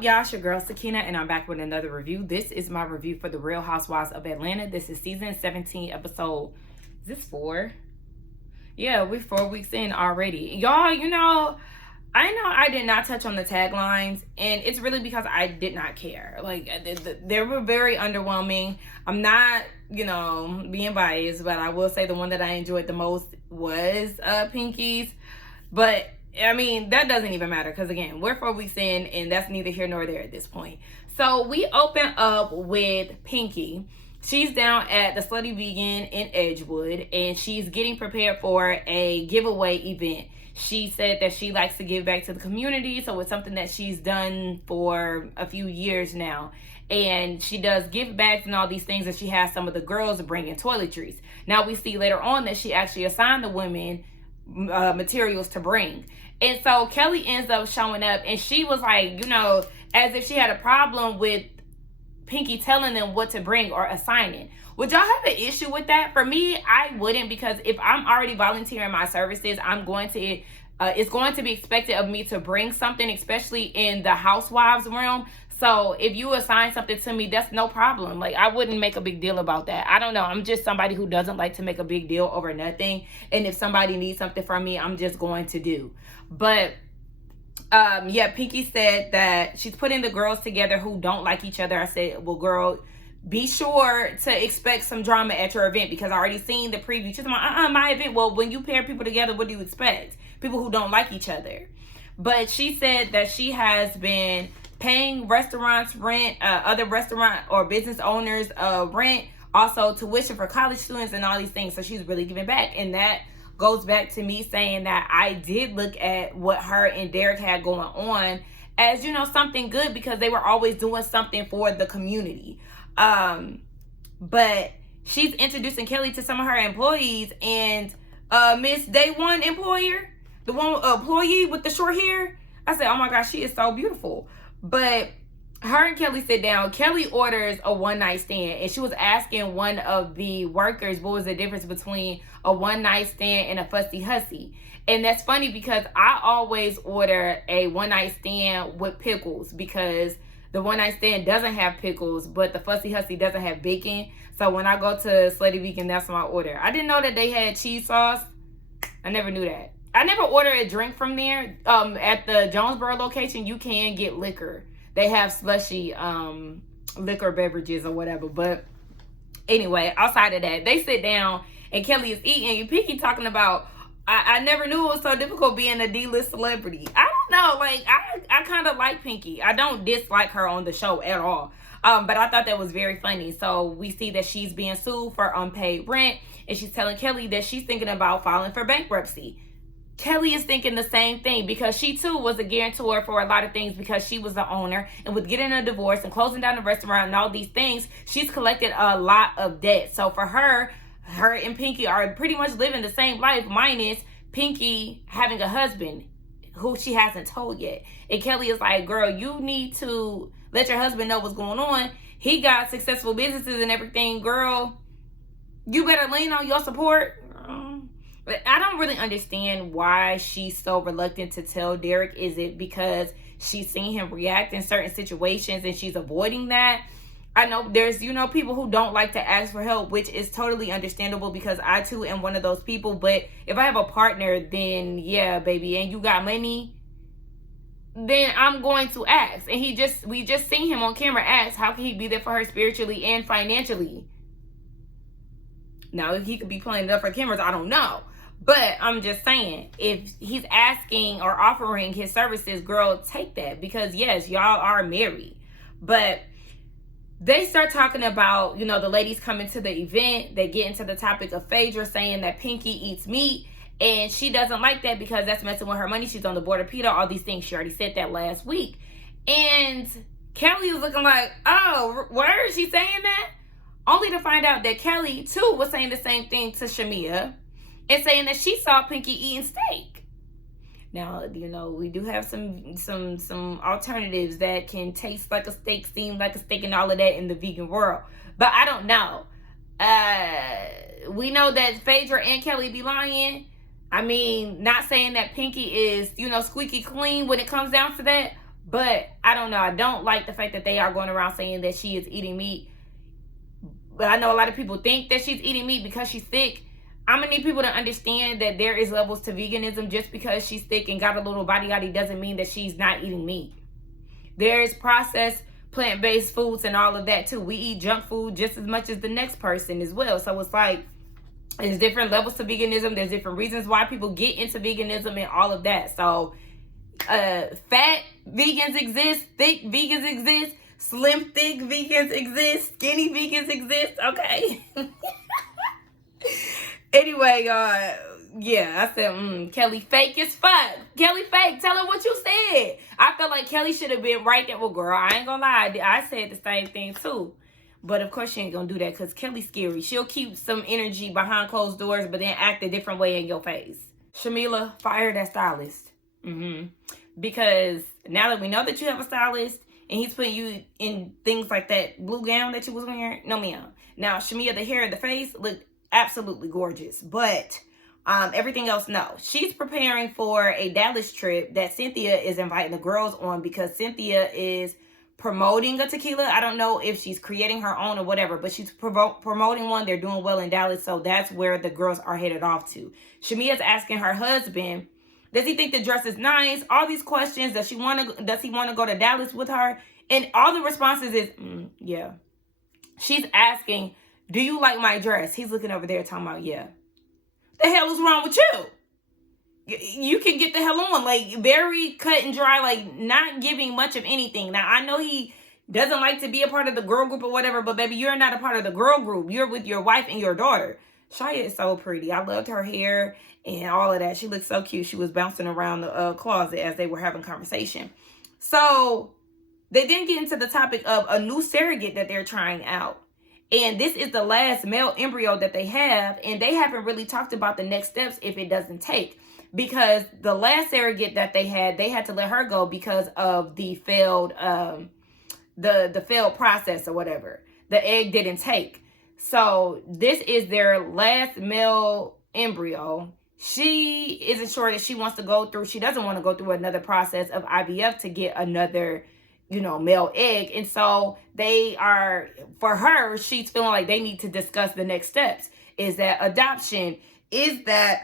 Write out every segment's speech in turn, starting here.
up, y'all? It's your girl Sakina, and I'm back with another review. This is my review for the Real Housewives of Atlanta. This is season 17, episode, is this 4? Yeah, we're 4 weeks in already. Y'all, I know I did not touch on the taglines, and it's really because I did not care. Like, they were very underwhelming. I'm not, being biased, but I will say the one that I enjoyed the most was Pinky's. But I mean, that doesn't even matter because, again, we're 4 weeks in, and that's neither here nor there at this point. So we open up with Pinky. She's down at the Slutty Vegan in Edgewood, and she's getting prepared for a giveaway event. She said that she likes to give back to the community, so it's something that she's done for a few years now. And she does gift bags and all these things, and she has some of the girls bringing toiletries. Now we see later on that she actually assigned the women materials to bring. And so Kelly ends up showing up, and she was like, as if she had a problem with Pinky telling them what to bring or assigning. Would y'all have an issue with that? For me, I wouldn't, because if I'm already volunteering my services, it's going to be expected of me to bring something, especially in the housewives realm. So if you assign something to me, that's no problem. Like, I wouldn't make a big deal about that. I don't know. I'm just somebody who doesn't like to make a big deal over nothing. And if somebody needs something from me, I'm just going to do. But yeah, Pinky said that she's putting the girls together who don't like each other. I said, well, girl, be sure to expect some drama at your event, because I already seen the preview. She's like, my event. Well, when you pair people together, what do you expect? People who don't like each other. But she said that she has been paying restaurants rent, other restaurant or business owners rent, also tuition for college students and all these things. So she's really giving back. And that goes back to me saying that I did look at what her and Derek had going on as, something good, because they were always doing something for the community. But she's introducing Kelly to some of her employees, and Miss Day One employer, the one employee with the short hair, I said, oh my gosh, she is so beautiful. But her and Kelly sit down. Kelly orders a one-night stand, and she was asking one of the workers what was the difference between a one-night stand and a fussy hussy. And that's funny, because I always order a one-night stand with pickles, because the one-night stand doesn't have pickles, but the fussy hussy doesn't have bacon. So when I go to Slutty Vegan, that's my order. I didn't know that they had cheese sauce. I never knew that. I never ordered a drink from there. At the Jonesboro location, you can get liquor. They have slushy liquor beverages or whatever. But anyway, outside of that, they sit down and Kelly is eating. Pinky talking about, I never knew it was so difficult being a D-list celebrity. I don't know. Like, I kind of like Pinky. I don't dislike her on the show at all. But I thought that was very funny. So we see that she's being sued for unpaid rent, and she's telling Kelly that she's thinking about filing for bankruptcy. Kelly is thinking the same thing, because she too was a guarantor for a lot of things, because she was the owner, and with getting a divorce and closing down the restaurant and all these things, she's collected a lot of debt. So for her and Pinky are pretty much living the same life, minus Pinky having a husband who she hasn't told yet. And Kelly is like, girl, you need to let your husband know what's going on. He got successful businesses and everything. Girl, you better lean on your support. But I don't really understand why she's so reluctant to tell Derek. Is it because she's seen him react in certain situations and she's avoiding that? I know there's, people who don't like to ask for help, which is totally understandable, because I too am one of those people. But if I have a partner, then yeah, baby, and you got money, then I'm going to ask. And we just seen him on camera ask, how can he be there for her spiritually and financially? Now, if he could be playing it up for cameras, I don't know. But I'm just saying, if he's asking or offering his services, girl, take that. Because yes, y'all are married. But they start talking about, the ladies coming to the event. They get into the topic of Phaedra saying that Pinky eats meat. And she doesn't like that because that's messing with her money. She's on the board of PETA, all these things. She already said that last week. And Kelly was looking like, oh, where is she saying that? Only to find out that Kelly, too, was saying the same thing to Shamia, and saying that she saw Pinky eating steak. Now, we do have some alternatives that can taste like a steak, seem like a steak, and all of that in the vegan world. But I don't know. We know that Phaedra and Kelly be lying. I mean, not saying that Pinky is, squeaky clean when it comes down to that. But I don't know. I don't like the fact that they are going around saying that she is eating meat. But I know a lot of people think that she's eating meat because she's thick. I'm gonna need people to understand that there is levels to veganism. Just because she's thick and got a little body doesn't mean that she's not eating meat. There's processed plant-based foods and all of that too. We eat junk food just as much as the next person as well. So it's like, there's different levels to veganism. There's different reasons why people get into veganism and all of that. So fat vegans exist, thick vegans exist, slim thick vegans exist, skinny vegans exist, okay? Anyway, yeah, I said, Kelly fake as fuck. Kelly fake, tell her what you said. I felt like Kelly should have been right there. Well, girl, I ain't gonna lie, I said the same thing too. But of course she ain't gonna do that because Kelly's scary. She'll keep some energy behind closed doors, but then act a different way in your face. Shamia, fire that stylist. Because now that we know that you have a stylist and he's putting you in things like that blue gown that you was wearing, no ma'am. Now, Shamia, the hair and the face look absolutely gorgeous, but everything else, no. She's preparing for a Dallas trip that Cynthia is inviting the girls on because Cynthia is promoting a tequila. I don't know if she's creating her own or whatever, but she's promoting one. They're doing well in Dallas, so that's where the girls are headed off to. Shamia's asking her husband, does he think the dress is nice? All these questions. Does he want to go to Dallas with her? And all the responses is, yeah. She's asking, do you like my dress? He's looking over there talking about, yeah. The hell is wrong with you? You can get the hell on. Like, very cut and dry, like, not giving much of anything. Now, I know he doesn't like to be a part of the girl group or whatever, but baby, you're not a part of the girl group. You're with your wife and your daughter. Shia is so pretty. I loved her hair and all of that. She looked so cute. She was bouncing around the closet as they were having conversation. So they then get into the topic of a new surrogate that they're trying out. And this is the last male embryo that they have. And they haven't really talked about the next steps if it doesn't take. Because the last surrogate that they had to let her go because of the failed the failed process or whatever. The egg didn't take. So this is their last male embryo. She isn't sure that she wants to go through. She doesn't want to go through another process of IVF to get another, male egg. And so they are, for her, she's feeling like they need to discuss the next steps. Is that adoption? Is that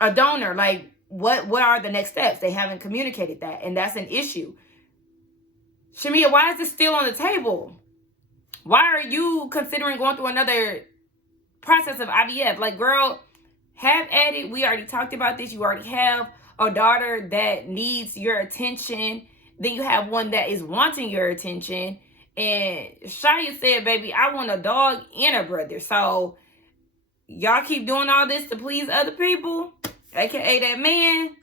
a donor? Like, what are the next steps? They haven't communicated that. And that's an issue. Shamia, why is this still on the table? Why are you considering going through another process of IVF? Like, girl, have at it. We already talked about this. You already have a daughter that needs your attention. Then you have one that is wanting your attention. And Shia said, baby, I want a dog and a brother. So y'all keep doing all this to please other people, aka that man,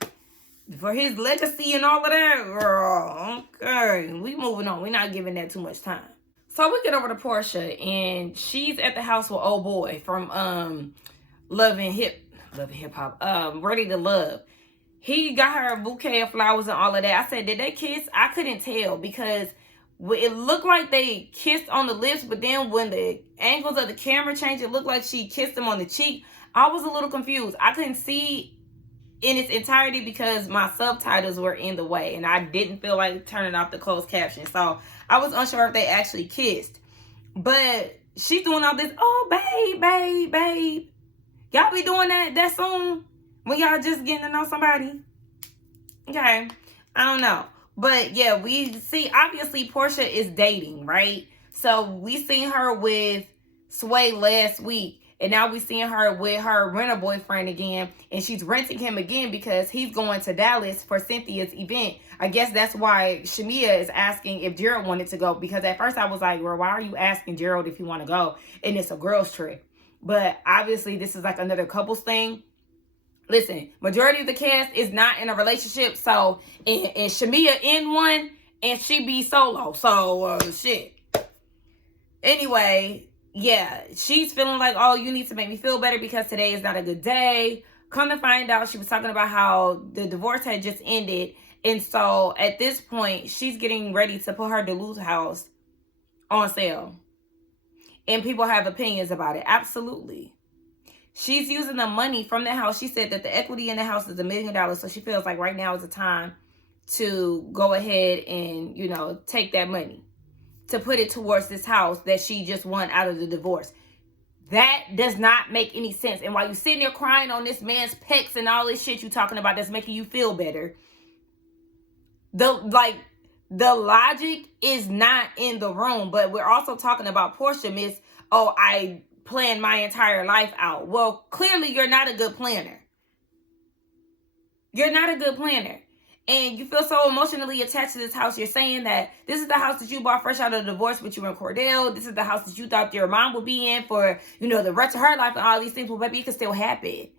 for his legacy and all of that. Girl, okay, we moving on. We're not giving that too much time. So we get over to Porsha, and she's at the house with old boy from Love and Hip Hop, Ready to Love. He got her a bouquet of flowers and all of that. I said, did they kiss? I couldn't tell because it looked like they kissed on the lips, but then when the angles of the camera changed, it looked like she kissed him on the cheek. I was a little confused. I couldn't see in its entirety because my subtitles were in the way, and I didn't feel like turning off the closed caption. So I was unsure if they actually kissed. But she's doing all this, oh, babe. Y'all be doing that soon? When y'all just getting to know somebody? Okay. I don't know. But yeah, we see, obviously, Porsha is dating, right? So we seen her with Sway last week. And now we seeing her with her renter boyfriend again. And she's renting him again because he's going to Dallas for Cynthia's event. I guess that's why Shamia is asking if Gerald wanted to go. Because at first I was like, well, why are you asking Gerald if you want to go? And it's a girls trip. But obviously this is like another couples thing. Listen, majority of the cast is not in a relationship. So, and Shamia in one and she be solo. So, shit. Anyway, yeah, she's feeling like, oh, you need to make me feel better because today is not a good day. Come to find out, she was talking about how the divorce had just ended. And so at this point, she's getting ready to put her Duluth house on sale. And people have opinions about it. Absolutely. She's using the money from the house. She said that the equity in the house is $1 million. So she feels like right now is the time to go ahead and, you know, take that money to put it towards this house that she just won out of the divorce. That does not make any sense. And while you sitting there crying on this man's pecs and all this shit you talking about that's making you feel better, the logic is not in the room. But we're also talking about Porsha, Miss, oh, I planned my entire life out. Well, clearly you're not a good planner. You're not a good planner. And you feel so emotionally attached to this house. You're saying that this is the house that you bought fresh out of the divorce with you and Cordell. This is the house that you thought your mom would be in for, you know, the rest of her life and all these things. Well, baby, it can still happen.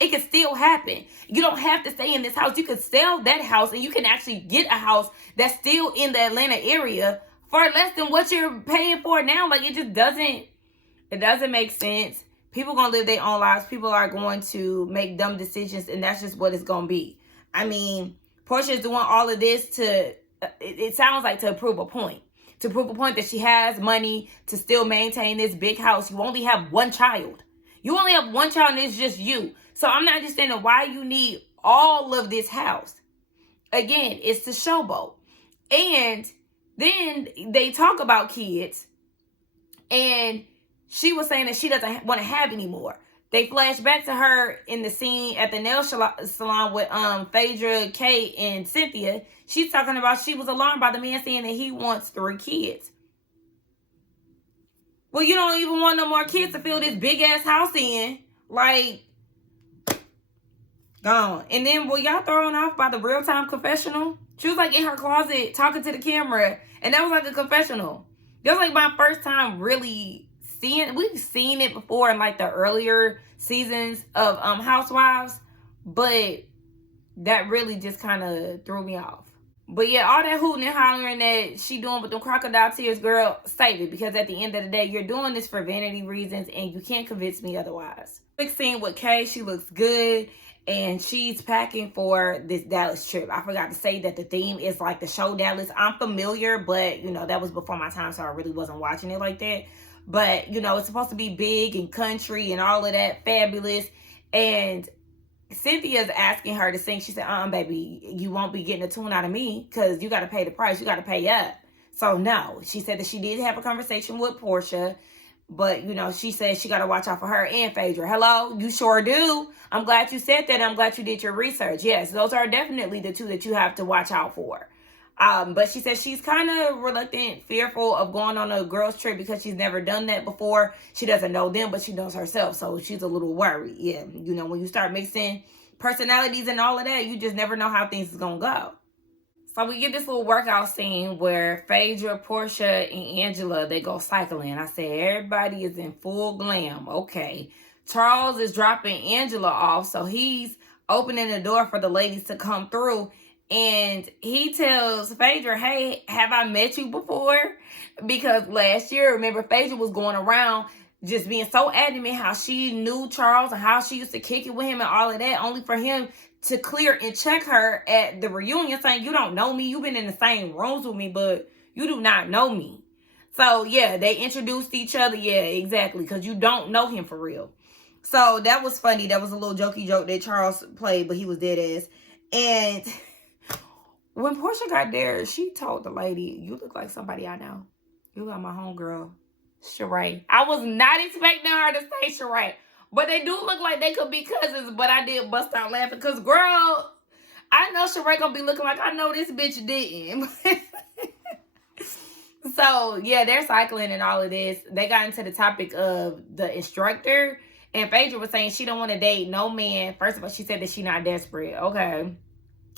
It can still happen. You don't have to stay in this house. You can sell that house and you can actually get a house that's still in the Atlanta area for less than what you're paying for now. Like, it just doesn't make sense. People going to live their own lives. People are going to make dumb decisions, and that's just what it's going to be. I mean, Porsha is doing all of this to, it sounds like to prove a point. To prove a point that she has money to still maintain this big house. You only have one child. You only have one child and it's just you. So I'm not understanding why you need all of this house. Again, it's the showboat. And then they talk about kids. And she was saying that she doesn't want to have any more. They flash back to her in the scene at the nail salon with Phaedra, Kate, and Cynthia. She's talking about she was alarmed by the man saying that he wants 3 kids. Well, you don't even want no more kids to fill this big ass house in. Like, gone. And then were y'all thrown off by the real time confessional? She was like in her closet talking to the camera, and that was like a confessional. That was like my first time really seeing. We've seen it before in like the earlier seasons of Housewives, but that really just kind of threw me off. But yeah, all that hooting and hollering that she doing with them crocodile tears, girl, save it, because at the end of the day, you're doing this for vanity reasons, and you can't convince me otherwise. Quick scene with Kay. She looks good, and she's packing for this Dallas trip. I forgot to say that the theme is like the show Dallas. I'm familiar, but you know, that was before my time, so I really wasn't watching it like that. But, you know, it's supposed to be big and country and all of that, fabulous. And Cynthia's asking her to sing. She said, baby, you won't be getting a tune out of me because you got to pay the price. You got to pay up. So, no. She said that she did have a conversation with Porsha. But, you know, she said she got to watch out for her and Phaedra. Hello? You sure do. I'm glad you said that. I'm glad you did your research. Yes, those are definitely the two that you have to watch out for. But she says she's kind of reluctant, fearful of going on a girls trip because she's never done that before. She doesn't know them, but she knows herself. So she's a little worried. Yeah. You know, when you start mixing personalities and all of that, you just never know how things is going to go. So we get this little workout scene where Phaedra, Porsha, and Angela, they go cycling. I said, everybody is in full glam. Okay. Charles is dropping Angela off. So he's opening the door for the ladies to come through. And he tells Phaedra, hey, have I met you before? Because last year, remember, Phaedra was going around just being so adamant how she knew Charles and how she used to kick it with him and all of that, only for him to clear and check her at the reunion saying, you don't know me. You've been in the same rooms with me, but you do not know me. So, yeah, they introduced each other. Yeah, exactly, because you don't know him for real. So that was funny. That was a little jokey joke that Charles played, but he was dead ass. And when Porsha got there, she told the lady, you look like somebody I know. You got my homegirl, Sheree. I was not expecting her to say Sheree. But they do look like they could be cousins. But I did bust out laughing. Because, girl, I know Sheree going to be looking like I know this bitch didn't. So, yeah, they're cycling and all of this. They got into the topic of the instructor. And Phaedra was saying she don't want to date no man. First of all, she said that she not desperate. Okay.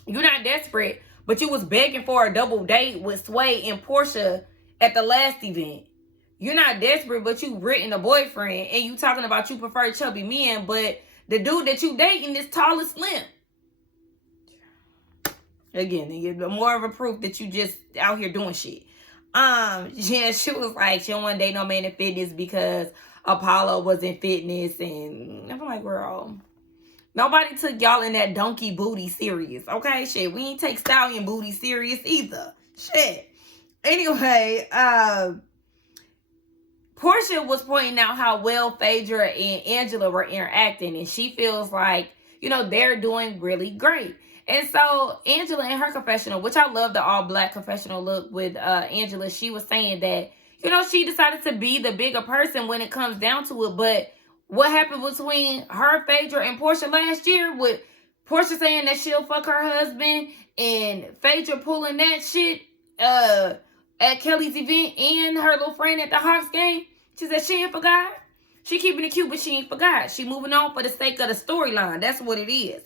You're not desperate. But you was begging for a double date with Sway and Porsha at the last event. You're not desperate, but you written a boyfriend. And you talking about you prefer chubby men. But the dude that you dating is tall and slim. Again, more of a proof that you just out here doing shit. Yeah, she was like, she don't want to date no man in fitness because Apollo was in fitness. And I'm like, girl, nobody took y'all in that donkey booty serious, okay? Shit, we ain't take stallion booty serious either. Shit. Anyway, Porsha was pointing out how well Phaedra and Angela were interacting, and she feels like, you know, they're doing really great. And so Angela in her confessional, which I love the all black confessional look with Angela, she was saying that, you know, she decided to be the bigger person when it comes down to it. But what happened between her, Phaedra, and Porsha last year with Porsha saying that she'll fuck her husband and Phaedra pulling that shit at Kelly's event and her little friend at the Hawks game. She said she ain't forgot. She keeping it cute, but she ain't forgot. She moving on for the sake of the storyline. That's what it is.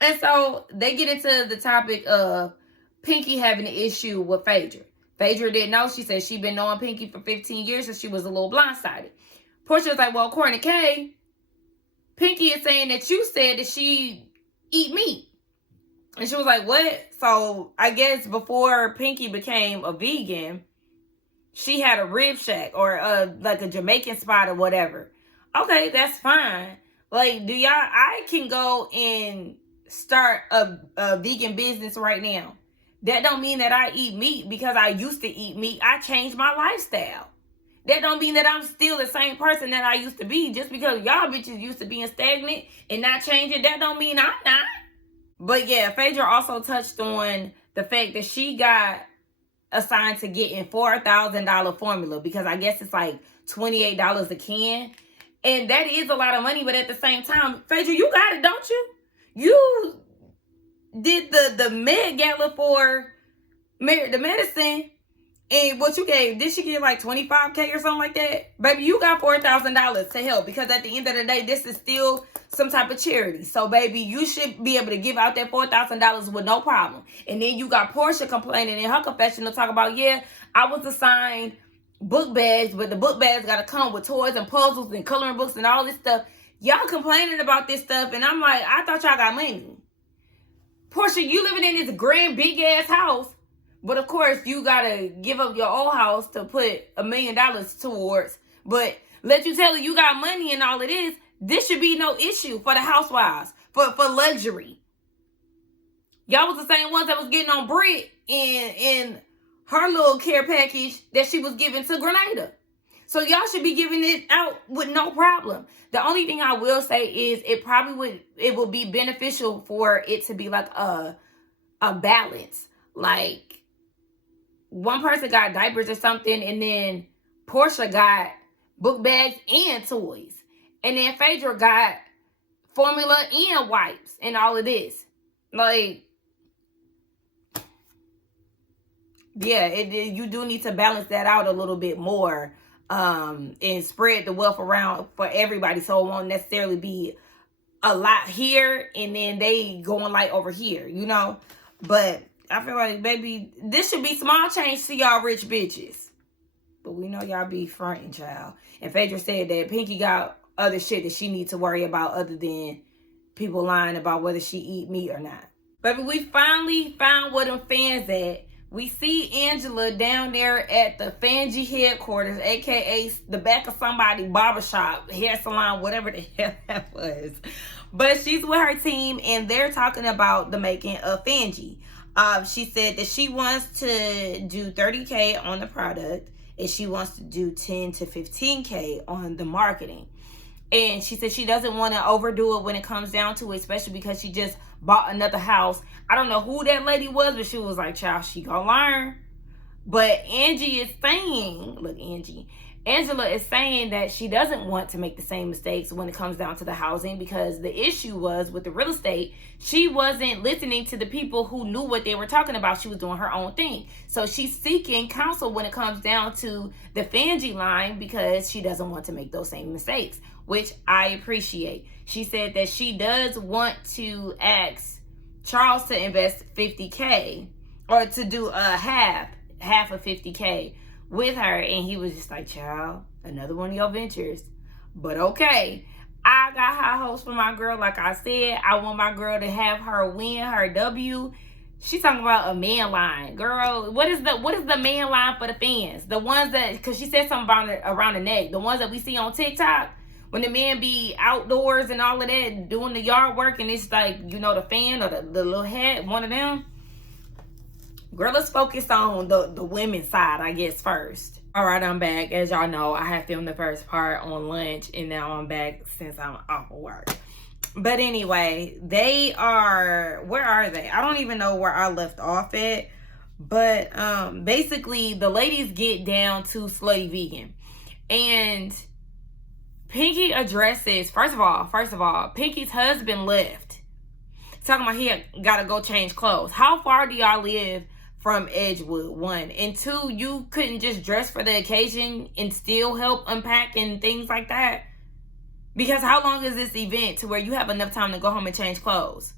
And so they get into the topic of Pinky having an issue with Phaedra. Phaedra didn't know. She said she'd been knowing Pinky for 15 years, so she was a little blindsided. Porsha was like, well, according to Kay, Pinky is saying that you said that she eat meat. And she was like, what? So I guess before Pinky became a vegan, she had a rib shack or like a Jamaican spot or whatever. Okay, that's fine. Like, I can go and start a vegan business right now. That don't mean that I eat meat because I used to eat meat. I changed my lifestyle. That don't mean that I'm still the same person that I used to be. Just because y'all bitches used to being stagnant and not changing, that don't mean I'm not. But yeah, Phaedra also touched on the fact that she got assigned to getting $4,000 formula because I guess it's like $28 a can. And that is a lot of money, but at the same time, Phaedra, you got it, don't you? You did the med gala for the medicine, and what you gave, did she give like $25K or something like that? Baby, you got $4,000 to help because at the end of the day, this is still some type of charity. So, baby, you should be able to give out that $4,000 with no problem. And then you got Porsha complaining in her confessional, talk about, yeah, I was assigned book bags, but the book bags got to come with toys and puzzles and coloring books and all this stuff. Y'all complaining about this stuff, and I'm like, I thought y'all got money. Porsha, you living in this grand, big-ass house, but of course, you got to give up your old house to put $1 million towards. But let you tell her you got money and all it is, this should be no issue for the housewives, for luxury. Y'all was the same ones that was getting on Brit in her little care package that she was giving to Grenada. So y'all should be giving it out with no problem. The only thing I will say is it would be beneficial for it to be like a balance. Like one person got diapers or something, and then Porsha got book bags and toys. And then Phaedra got formula and wipes and all of this. Like, yeah, you do need to balance that out a little bit more. And spread the wealth around for everybody so it won't necessarily be a lot here and then they going like over here, you know. But I feel like, baby, this should be small change to y'all rich bitches. But we know y'all be fronting, child. And Phaedra said that Pinky got other shit that she needs to worry about other than people lying about whether she eat meat or not. Baby, we finally found where them fans at. We see Angela down there at the Fangie headquarters, a.k.a. the back of somebody's barbershop, hair salon, whatever the hell that was. But she's with her team, and they're talking about the making of Fangie. She said that she wants to do $30K on the product, and she wants to do $10 to $15K on the marketing. And she said she doesn't want to overdo it when it comes down to it, especially because she just bought another house. I don't know who that lady was, but she was like, child, she gonna learn. But Angie is saying, look, Angela is saying that she doesn't want to make the same mistakes when it comes down to the housing, because the issue was with the real estate, she wasn't listening to the people who knew what they were talking about. She was doing her own thing. So she's seeking counsel when it comes down to the Fangie line because she doesn't want to make those same mistakes, which I appreciate. She said that she does want to ask Charles to invest $50K or to do a half of $50K with her, and he was just like, child, another one of your ventures, but okay. I got high hopes for my girl. Like I said, I want my girl to have her win, her W. She's talking about a man line. Girl, what is the man line for the fans? The ones that, because she said something about it around the neck, the ones that we see on TikTok when the man be outdoors and all of that doing the yard work, and it's like, you know, the fan or the little hat, one of them. Girl, let's focus on the women's side, I guess, first. All right, I'm back. As y'all know, I had filmed the first part on lunch, and now I'm back since I'm off of work. But anyway, they are, where are they? I don't even know where I left off at. But basically, the ladies get down to Slutty Vegan. And Pinky addresses, first of all, Pinky's husband left. Talking about he got to go change clothes. How far do y'all live from Edgewood? 1. And 2, you couldn't just dress for the occasion and still help unpack and things like that? Because how long is this event to where you have enough time to go home and change clothes?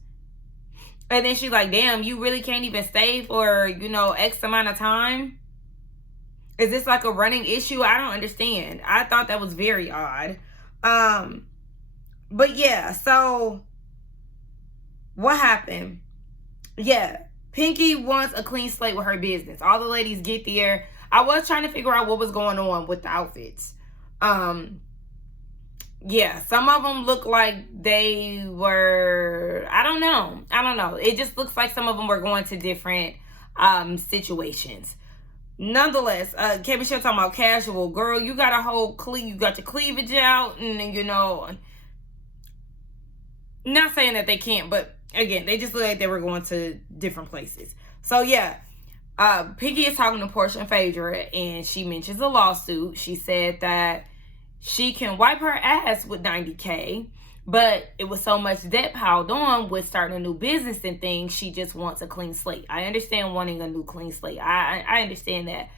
And then she's like, damn, you really can't even stay for, X amount of time? Is this like a running issue? I don't understand. I thought that was very odd. But yeah, so what happened? Yeah, Pinky wants a clean slate with her business. All the ladies get there. I was trying to figure out what was going on with the outfits. Yeah, some of them look like they were, I don't know. It just looks like some of them were going to different situations. Nonetheless, K Michelle talking about casual. Girl, you got a whole you got your cleavage out, and not saying that they can't, but again, they just look like they were going to different places. So yeah, Pinky is talking to Porsha and Phaedra, and she mentions a lawsuit. She said that she can wipe her ass with $90K, but it was so much debt piled on with starting a new business and things, she just wants a clean slate. I understand wanting a new clean slate. I understand that.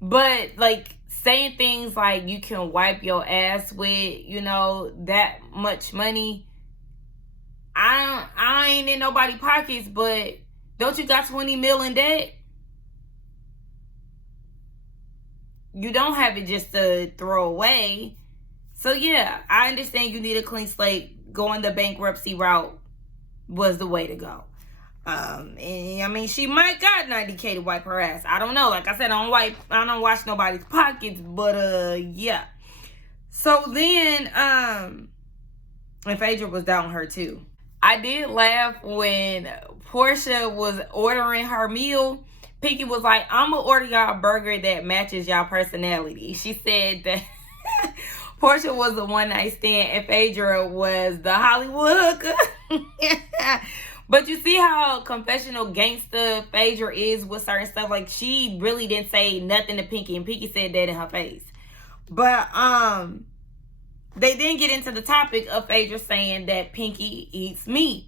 But, like, saying things like you can wipe your ass with, that much money, I ain't in nobody's pockets, but don't you got 20 mil in debt? You don't have it just to throw away. So yeah, I understand you need a clean slate. Going the bankruptcy route was the way to go. And I mean, she might got $90K to wipe her ass. I don't know. Like I said, I don't watch nobody's pockets, but yeah. So then, and Phaedra was down her too. I did laugh when Porsha was ordering her meal. Pinky was like, I'm going to order y'all a burger that matches y'all personality. She said that Porsha was the one night stand and Phaedra was the Hollywood hooker. But you see how confessional gangsta Phaedra is with certain stuff. Like, she really didn't say nothing to Pinky, and Pinky said that in her face. But they didn't get into the topic of Phaedra saying that Pinky eats meat.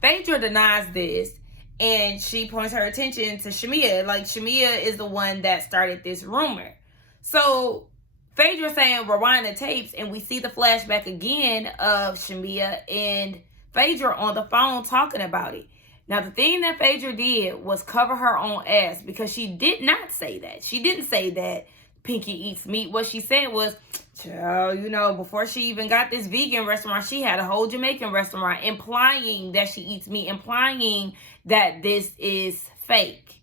Phaedra denies this. And she points her attention to Shamia. Like, Shamia is the one that started this rumor. So, Phaedra saying rewind the tapes, and we see the flashback again of Shamia and Phaedra on the phone talking about it. Now, the thing that Phaedra did was cover her own ass, because she did not say that. She didn't say that Pinky eats meat. What she said was, child, before she even got this vegan restaurant, she had a whole Jamaican restaurant, implying that she eats meat, implying that this is fake.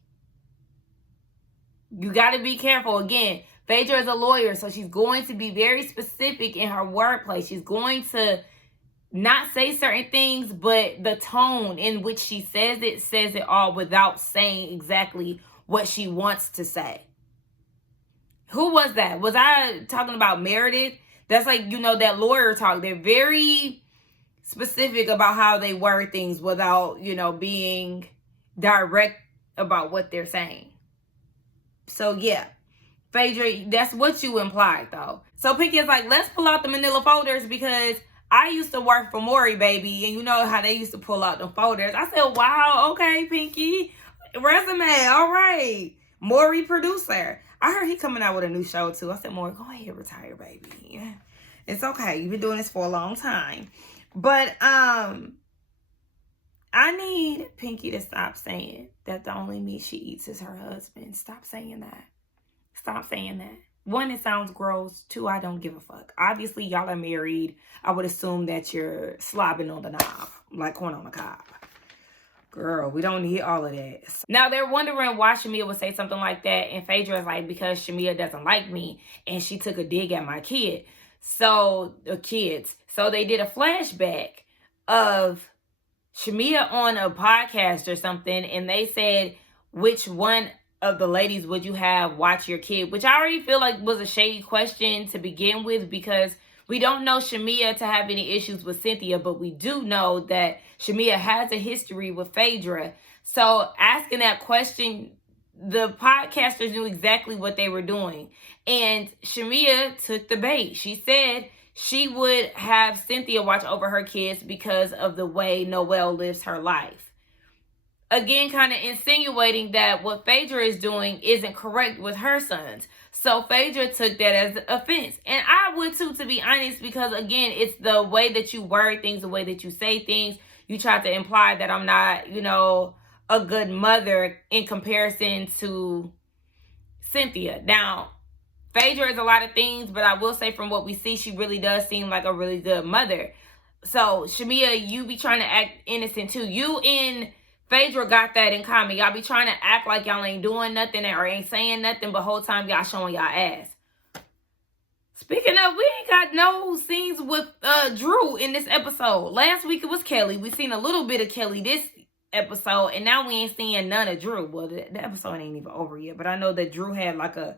You got to be careful. Again, Phaedra is a lawyer, so she's going to be very specific in her wordplay. She's going to not say certain things, but the tone in which she says it all without saying exactly what she wants to say. Who was that? Was I talking about Meredith? That's like, that lawyer talk. They're very specific about how they word things without, being direct about what they're saying. So, yeah. Phaedra, that's what you implied, though. So, Pinky is like, let's pull out the manila folders, because I used to work for Maury, baby, and you know how they used to pull out the folders. I said, wow, okay, Pinky. Resume, all right. Maury producer. I heard he coming out with a new show, too. I said, Maury, go ahead, retire, baby. It's okay. You've been doing this for a long time. But, I need Pinky to stop saying that the only meat she eats is her husband. Stop saying that. Stop saying that. 1, it sounds gross. 2, I don't give a fuck. Obviously, y'all are married. I would assume that you're slobbing on the knob, like corn on the cob. Girl, we don't need all of that. Now, they're wondering why Shamia would say something like that. And Phaedra is like, because Shamia doesn't like me. And she took a dig at my kid. So, the kids. So, they did a flashback of Shamia on a podcast or something. And they said, which one of the ladies would you have watch your kid? Which I already feel like was a shady question to begin with. Because We don't know Shamia to have any issues with Cynthia, but we do know that Shamia has a history with Phaedra. So asking that question, the podcasters knew exactly what they were doing. And Shamia took the bait. She said she would have Cynthia watch over her kids because of the way Noelle lives her life. Again, kind of insinuating that what Phaedra is doing isn't correct with her sons. So Phaedra took that as offense. And I would too, to be honest, because again, it's the way that you word things, the way that you say things. You try to imply that I'm not, you know, a good mother in comparison to Cynthia. Now, Phaedra is a lot of things, but I will say from what we see, she really does seem like a really good mother. So, Shamia, you be trying to act innocent too. You and Phaedra got that in common. Y'all be trying to act like y'all ain't doing nothing or ain't saying nothing, but whole time y'all showing y'all ass. Speaking of, we ain't got no scenes with Drew in this episode. Last week it was Kelly. We seen a little bit of Kelly this episode, and now we ain't seeing none of Drew. Well, the episode ain't even over yet, but I know that Drew had like a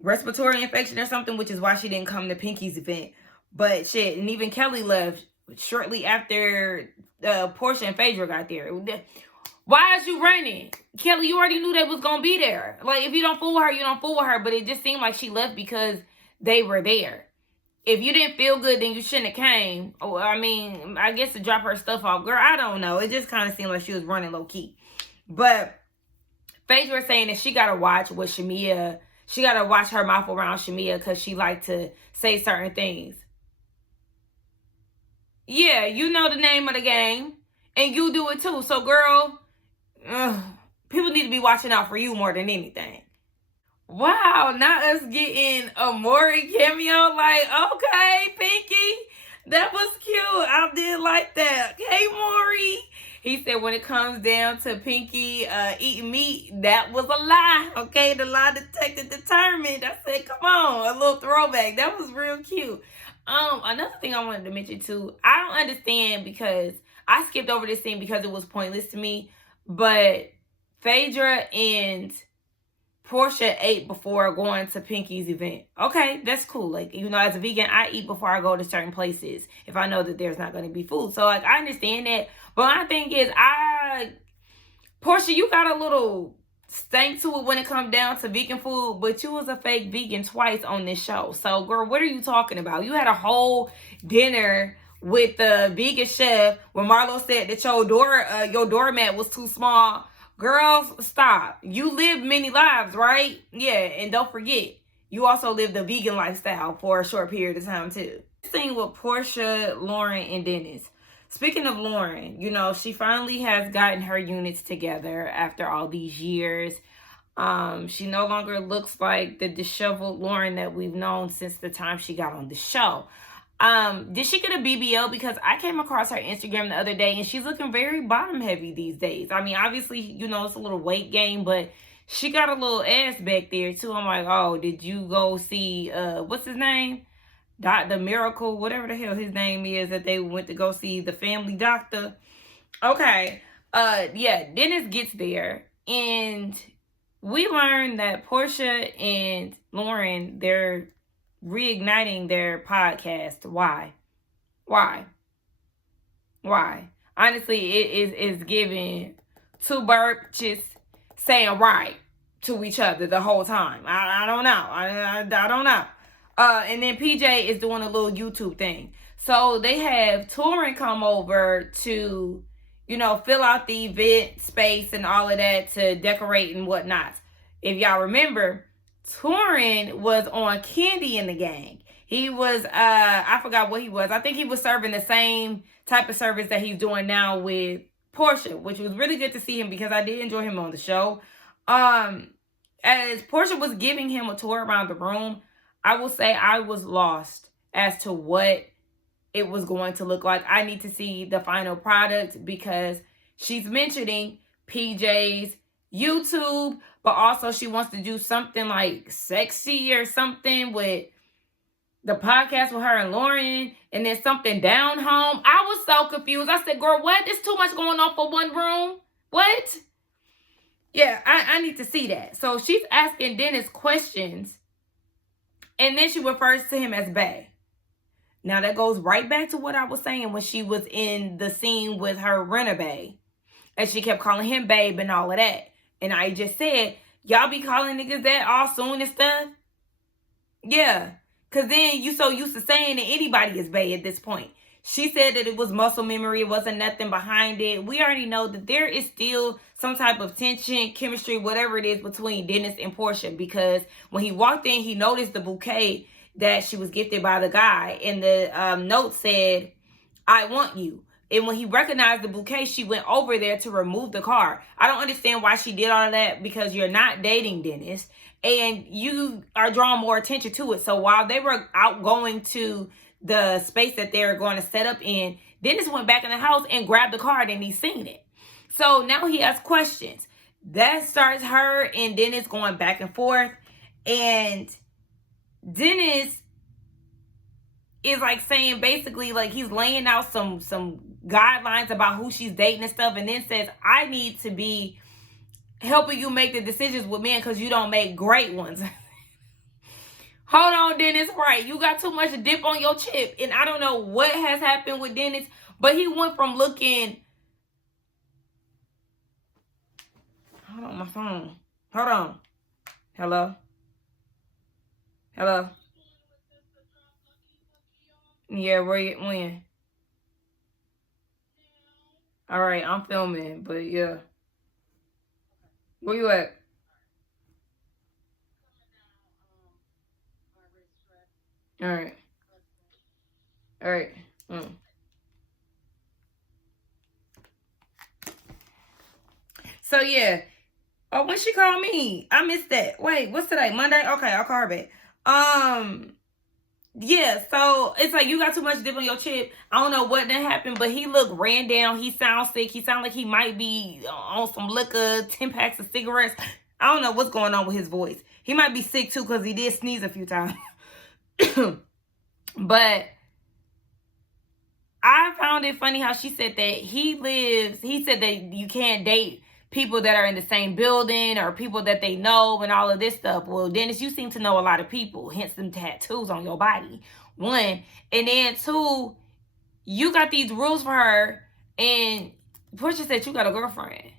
respiratory infection or something, which is why she didn't come to Pinky's event. But shit, and even Kelly left shortly after Porsha and Phaedra got there. Why is you running? Kelly, you already knew they was gonna be there. Like, if you don't fool her, you don't fool her. But it just seemed like she left because they were there. If you didn't feel good, then you shouldn't have came. Oh, I mean, I guess to drop her stuff off. Girl, I don't know. It just kind of seemed like she was running low-key. But Phaedra was saying that she got to watch what Shamia... She got to watch her mouth around Shamia because she like to say certain things. Yeah, you know the name of the game. And you do it too. So, girl, people need to be watching out for you more than anything. Wow, not us getting a Maury cameo. Like, okay, Pinky, that was cute. I did like that. Hey, Maury. He said when it comes down to Pinky eating meat, that was a lie. Okay, the lie detector determined. I said, come on, a little throwback. That was real cute. Another thing I wanted to mention too, I don't understand because I skipped over this scene because it was pointless to me, but Phaedra and Porsha ate before going to Pinky's event. Okay, that's cool. Like, you know, as a vegan, I eat before I go to certain places if I know that there's not going to be food. So, like, I understand that. But my thing is, Porsha, you got a little stank to it when it comes down to vegan food, but you was a fake vegan twice on this show. So, girl, what are you talking about? You had a whole dinner with the vegan chef when Marlo said that your doormat was too small. Girls, stop. You live many lives, right? Yeah, and don't forget, you also lived a vegan lifestyle for a short period of time, too. Thing with Porsha, Lauren, and Dennis. Speaking of Lauren, you know, she finally has gotten her units together after all these years. She no longer looks like the disheveled Lauren that we've known since the time she got on the show. Did she get a BBL? Because I came across her Instagram the other day and she's looking very bottom heavy these days. I mean, obviously, you know, it's a little weight gain, but she got a little ass back there too. I'm like, oh, did you go see, what's his name? Dr. Miracle, whatever the hell his name is, that they went to go see the family doctor. Okay. Yeah, Dennis gets there and we learned that Porsha and Lauren, they're reigniting their podcast. Why? Honestly, it is giving two birds saying right to each other the whole time. I don't know. I don't know. And then PJ is doing a little YouTube thing. So they have Touring come over to, you know, fill out the event space and all of that to decorate and whatnot. If y'all remember, Touring was on Candy and the Gang. He was, I forgot what he was. I think he was serving the same type of service that he's doing now with Porsha, which was really good to see him because I did enjoy him on the show. As Porsha was giving him a tour around the room, I will say I was lost as to what it was going to look like. I need to see the final product because she's mentioning PJ's YouTube, but also she wants to do something like sexy or something with the podcast with her and Lauren, and then something down home. I was so confused. I said, girl, what? There's too much going on for one room. What? Yeah, I need to see that. So she's asking Dennis questions, and then she refers to him as bae. Now that goes right back to what I was saying when she was in the scene with her renegade. And she kept calling him babe and all of that. And I just said, y'all be calling niggas that all soon and stuff? Yeah. Because then you so used to saying that anybody is bae at this point. She said that it was muscle memory. It wasn't nothing behind it. We already know that there is still some type of tension, chemistry, whatever it is between Dennis and Porsha. Because when he walked in, he noticed the bouquet that she was gifted by the guy. And the note said, I want you. And when he recognized the bouquet, she went over there to remove the card. I don't understand why she did all of that, because you're not dating Dennis and you are drawing more attention to it. So while they were out going to the space that they're going to set up in, Dennis went back in the house and grabbed the card and he's seen it. So now he has questions. That starts her and Dennis going back and forth. And Dennis is like saying basically like he's laying out some guidelines about who she's dating and stuff, and then says, I need to be helping you make the decisions with men because you don't make great ones. Hold on, Dennis. Right, you got too much dip on your chip. And I don't know what has happened with Dennis, but he went from looking... Hold on, my phone. Hold on. Hello? Hello? Yeah, when? All right, I'm filming, but yeah. Where you at? All right. All right. So yeah. Oh, when she called me, I missed that. Wait, what's today? Monday? Okay, I'll call her back. Yeah, so it's like you got too much dip on your chip. I don't know what that happened, but he looked ran down. He sounds sick. He sounds like he might be on some liquor, 10 packs of cigarettes. I don't know what's going on with his voice. He might be sick too because he did sneeze a few times. But I found it funny how she said that he said that you can't date people that are in the same building or people that they know and all of this stuff. Well, Dennis, you seem to know a lot of people, hence them tattoos on your body. One. And then two, you got these rules for her, and Porsha said you got a girlfriend.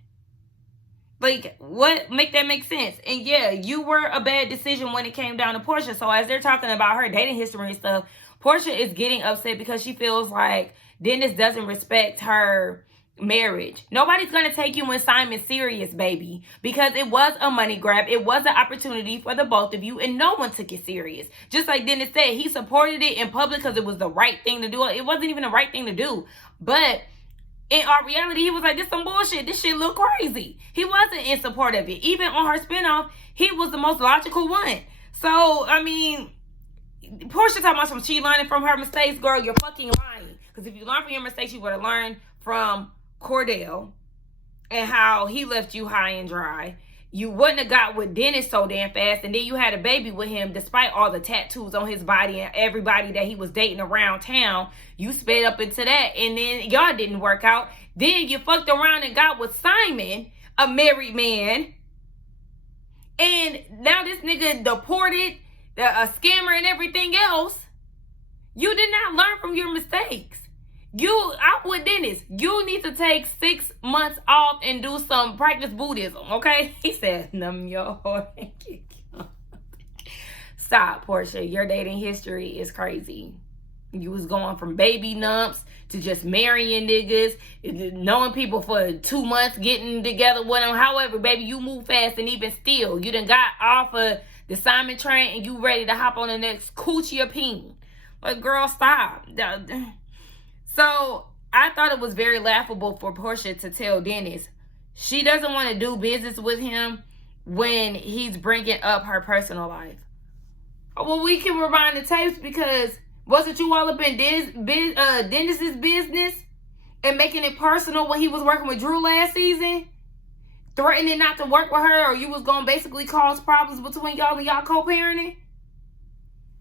Like, what? Make that make sense. And yeah, you were a bad decision when it came down to Porsha. So as they're talking about her dating history and stuff, Porsha is getting upset because she feels like Dennis doesn't respect her marriage. Nobody's gonna take you and Simon serious, baby, because it was a money grab. It was an opportunity for the both of you, and no one took it serious. Just like Dennis said, he supported it in public because it was the right thing to do. It wasn't even the right thing to do, but in our reality, he was like, this some bullshit. This shit look crazy. He wasn't in support of it. Even on her spinoff, he was the most logical one. So, I mean, Porsha talking about some she learning from her mistakes. Girl, you're fucking lying. Because if you learn from your mistakes, you would have learned from Cordell and how he left you high and dry. You wouldn't have got with Dennis so damn fast, and then you had a baby with him despite all the tattoos on his body and everybody that he was dating around town. You sped up into that, and then y'all didn't work out. Then you fucked around and got with Simon, a married man, and now this nigga deported, a scammer and everything else. You did not learn from your mistakes. You out with Dennis. You need to take 6 months off and do some practice Buddhism, okay? He said, "Num your heart." Stop, Porsha. Your dating history is crazy. You was going from baby numps to just marrying niggas, knowing people for 2 months, getting together with them. However, baby, you move fast, and even still, you done got off of the Simon train and you ready to hop on the next coochie opinion. Like, girl, stop. So I thought it was very laughable for Porsha to tell Dennis she doesn't want to do business with him when he's bringing up her personal life. Well, we can rewind the tapes, because wasn't you all up in Dennis's business and making it personal when he was working with Drew last season? Threatening not to work with her, or you was going to basically cause problems between y'all and y'all co-parenting?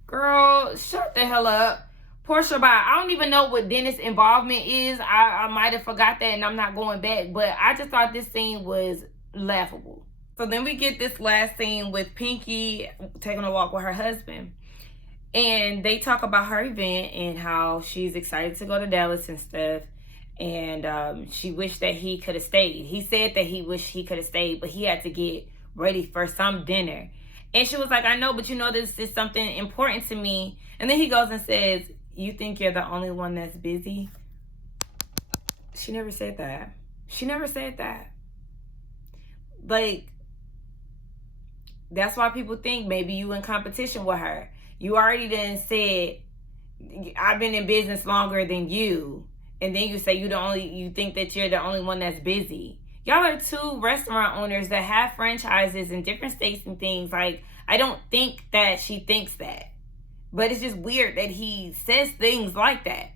Girl, shut the hell up. Porsha, bye. I don't even know what Dennis' involvement is. I might have forgot that, and I'm not going back. But I just thought this scene was laughable. So then we get this last scene with Pinky taking a walk with her husband. And they talk about her event and how she's excited to go to Dallas and stuff. And she wished that he could have stayed. He said that he wished he could have stayed, but he had to get ready for some dinner. And she was like, I know, but you know, this is something important to me. And then he goes and says, you think you're the only one that's busy? She never said that. She never said that. Like, that's why people think maybe you in competition with her. You already done said, I've been in business longer than you. And then you say you think that you're the only one that's busy. Y'all are two restaurant owners that have franchises in different states and things. Like, I don't think that she thinks that. But it's just weird that he says things like that.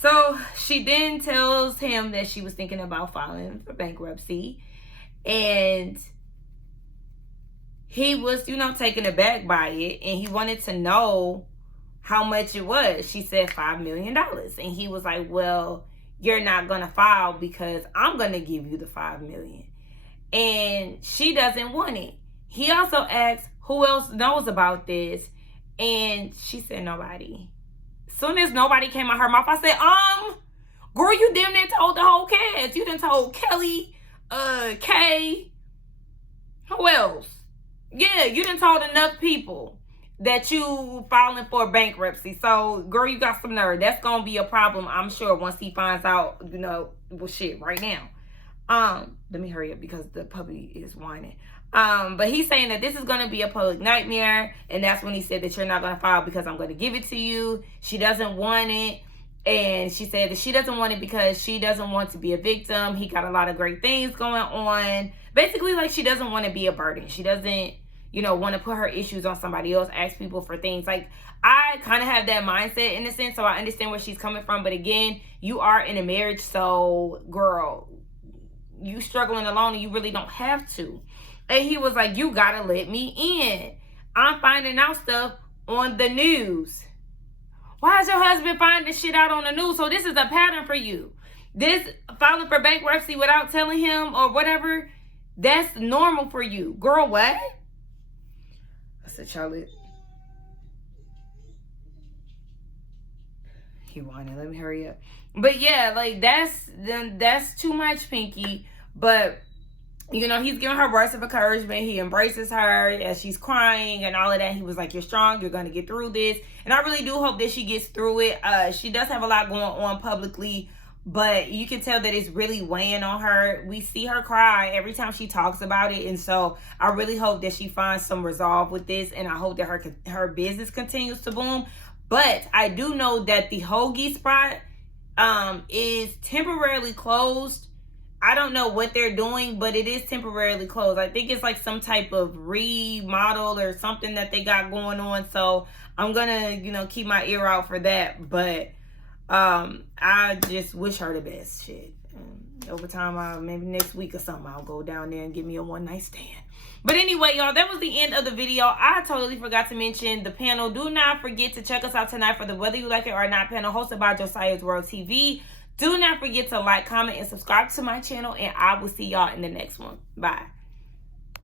So she then tells him that she was thinking about filing for bankruptcy. And he was, taken aback by it. And he wanted to know how much it was. She said $5 million. And he was like, well, you're not going to file because I'm going to give you the $5 million. And she doesn't want it. He also asked who else knows about this. And she said nobody. Soon as nobody came out her mouth, I said, girl, you damn near told the whole cast. You done told Kelly, Kay. Who else? Yeah, you done told enough people that you filing for bankruptcy. So, girl, you got some nerve. That's going to be a problem, I'm sure, once he finds out, well, shit, right now. Let me hurry up because the puppy is whining. But he's saying that this is going to be a public nightmare. And that's when he said that you're not going to file because I'm going to give it to you. She doesn't want it. And she said that she doesn't want it because she doesn't want to be a victim. He got a lot of great things going on. Basically, like, she doesn't want to be a burden. She doesn't, want to put her issues on somebody else, ask people for things. Like, I kind of have that mindset in a sense, so I understand where she's coming from. But again, you are in a marriage, so, girl, you struggling alone and you really don't have to. And he was like, you gotta let me in. I'm finding out stuff on the news. Why is your husband finding shit out on the news? So this is a pattern for you. This filing for bankruptcy without telling him or whatever, that's normal for you. Girl, what? I said, Charlotte. He whining. Let me hurry up. But yeah, like, that's too much, Pinky. But he's giving her words of encouragement. He embraces her as she's crying and all of that. He was like, you're strong. You're going to get through this. And I really do hope that she gets through it. She does have a lot going on publicly, but you can tell that it's really weighing on her. We see her cry every time she talks about it. And so I really hope that she finds some resolve with this. And I hope that her business continues to boom. But I do know that the hoagie spot is temporarily closed. I don't know what they're doing, but it is temporarily closed. I think it's like some type of remodel or something that they got going on. So I'm going to, keep my ear out for that. But I just wish her the best. Shit. Over time, maybe next week or something, I'll go down there and give me a one-night stand. But anyway, y'all, that was the end of the video. I totally forgot to mention the panel. Do not forget to check us out tonight for the Whether You Like It or Not panel hosted by Josiah's World TV. Do not forget to like, comment, and subscribe to my channel, and I will see y'all in the next one. Bye.